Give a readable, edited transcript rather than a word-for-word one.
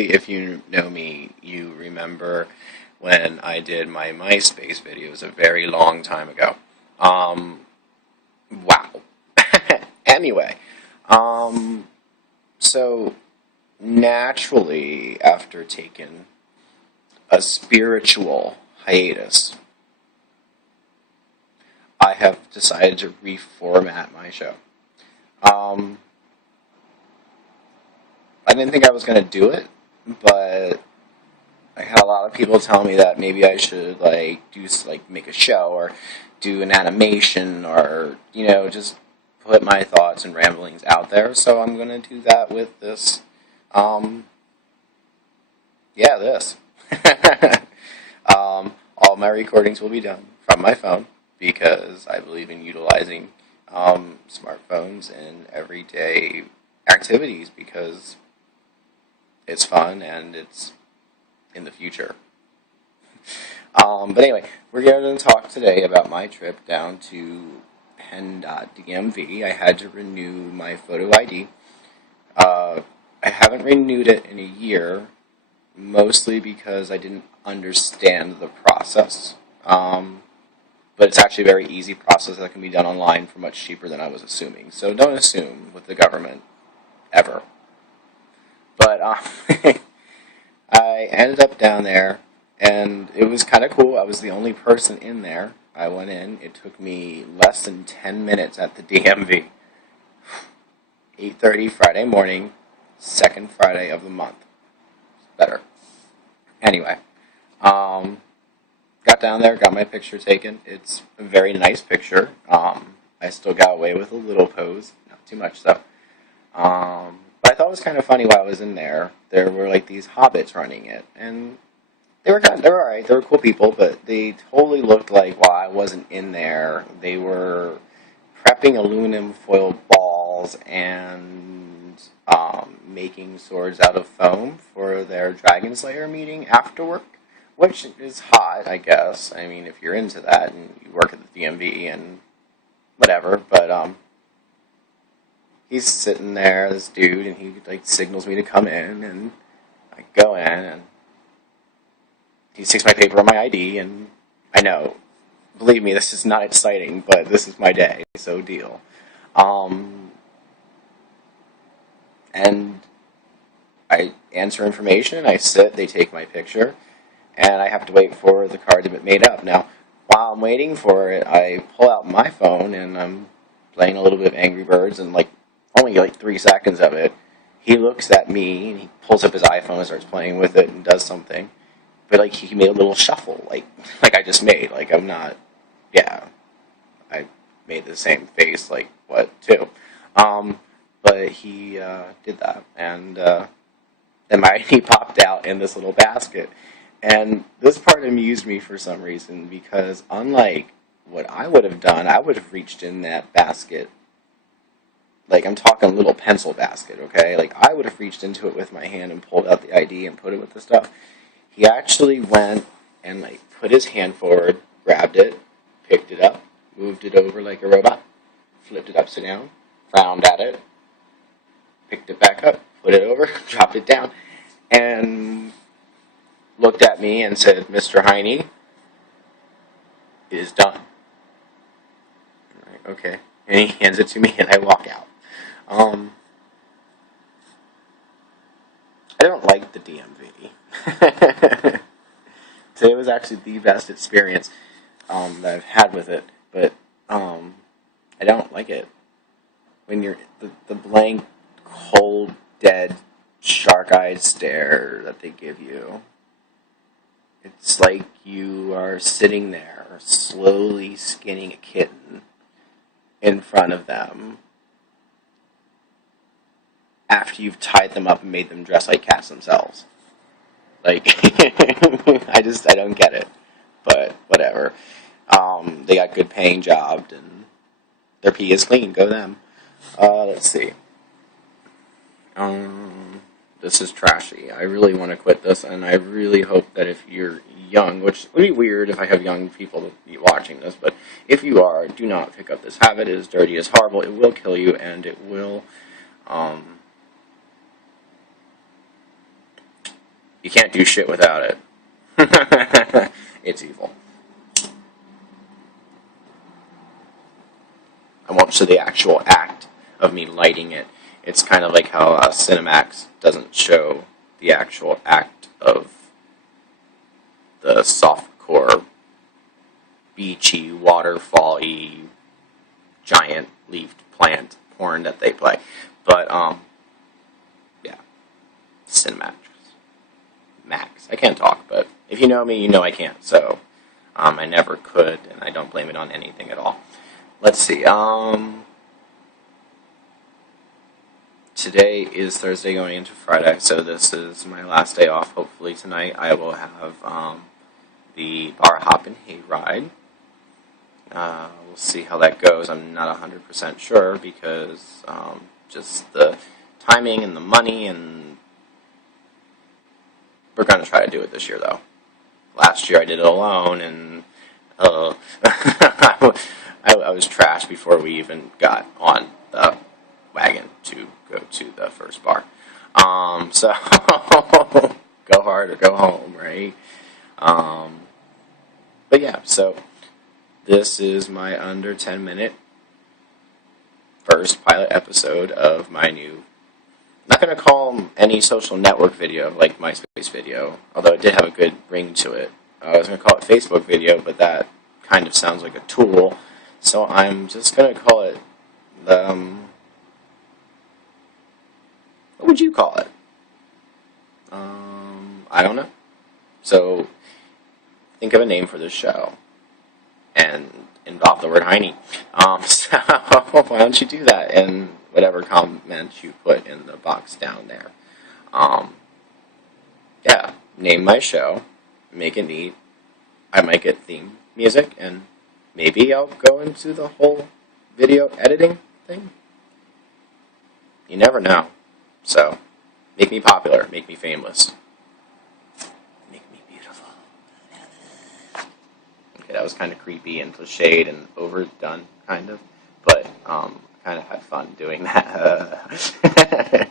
Obviously, if you know me, you remember when I did my MySpace videos a very long time ago. Wow. Anyway, so naturally, after taking a spiritual hiatus, I have decided to reformat my show. I didn't think I was going to do it, but I had a lot of people tell me that maybe I should make a show or do an animation or just put my thoughts and ramblings out there. So I'm going to do that with this. This. All my recordings will be done from my phone because I believe in utilizing smartphones in everyday activities because it's fun and it's in the future. But anyway, we're going to talk today about my trip down to pen.dmv. I had to renew my photo ID. I haven't renewed it in a year, mostly because I didn't understand the process. But it's actually a very easy process that can be done online for much cheaper than I was assuming. So don't assume with the government, ever. But I ended up down there, and it was kind of cool. I was the only person in there. I went in. It took me less than 10 minutes at the DMV. 8:30 Friday morning, second Friday of the month. Better. Anyway, got down there, got my picture taken. It's a very nice picture. I still got away with a little pose, not too much though. But I thought it was kind of funny while I was in there. There were these hobbits running it, and they were alright. They were cool people, but they totally looked like while I wasn't in there, they were prepping aluminum foil balls and making swords out of foam for their Dragon Slayer meeting after work, which is hot, I guess. I mean, if you're into that and you work at the DMV and whatever, but he's sitting there, this dude, and he signals me to come in, and I go in, and he takes my paper on my ID, and I know, believe me, this is not exciting, but this is my day, so deal. And I answer information, I sit, they take my picture, and I have to wait for the card to be made up. Now, while I'm waiting for it, I pull out my phone, and I'm playing a little bit of Angry Birds, and only 3 seconds of it, he looks at me, and he pulls up his iPhone and starts playing with it and does something. But, he made a little shuffle, like I just made. I'm not, I made the same face, what, too. But he did that, and then my ID popped out in this little basket. And this part amused me for some reason, because unlike what I would have done, I would have reached in that basket. I'm talking a little pencil basket, okay? I would have reached into it with my hand and pulled out the ID and put it with the stuff. He actually went and, put his hand forward, grabbed it, picked it up, moved it over like a robot, flipped it upside down, frowned at it, picked it back up, put it over, dropped it down, and looked at me and said, "Mr. Heiney, it is done." I'm like, okay. And he hands it to me, and I walk out. I don't like the DMV. Today was actually the best experience that I've had with it, but I don't like it. When you're the blank, cold, dead, shark-eyed stare that they give you, it's like you are sitting there slowly skinning a kitten in front of them after you've tied them up and made them dress like cats themselves. I don't get it. But whatever. They got good paying jobs and their pee is clean. Go them. Let's see. This is trashy. I really want to quit this, and I really hope that if you're young, which would be weird if I have young people watching this, but if you are, do not pick up this habit. It is dirty, it's horrible, it will kill you, and it will You can't do shit without it. It's evil. I won't show the actual act of me lighting it. It's kind of like how Cinemax doesn't show the actual act of the softcore, beachy, waterfall-y, giant leafed plant porn that they play. But, yeah. Cinemax. Max. I can't talk, but if you know me, you know I can't. So, I never could, and I don't blame it on anything at all. Let's see. Today is Thursday going into Friday, so this is my last day off. Hopefully tonight I will have the bar hop and hayride. We'll see how that goes. I'm not 100% sure because just the timing and the money, and we're going to try to do it this year, though. Last year I did it alone, and I was trashed before we even got on the wagon to go to the first bar. So go hard or go home, right? But yeah, so this is my under 10-minute first pilot episode of my new, I'm not going to call them any social network video like MySpace video, although it did have a good ring to it. I was going to call it Facebook video, but that kind of sounds like a tool, so I'm just going to call it the, what would you call it? I don't know. So, think of a name for this show, and involve the word Heiney. So, why don't you do that in whatever comments you put in the box down there. Yeah, name my show, make it neat. I might get theme music, and maybe I'll go into the whole video editing thing. You never know. So, make me popular, make me famous. Make me beautiful. Okay, that was kind of creepy and cliched and overdone, kind of. But, kind of had fun doing that.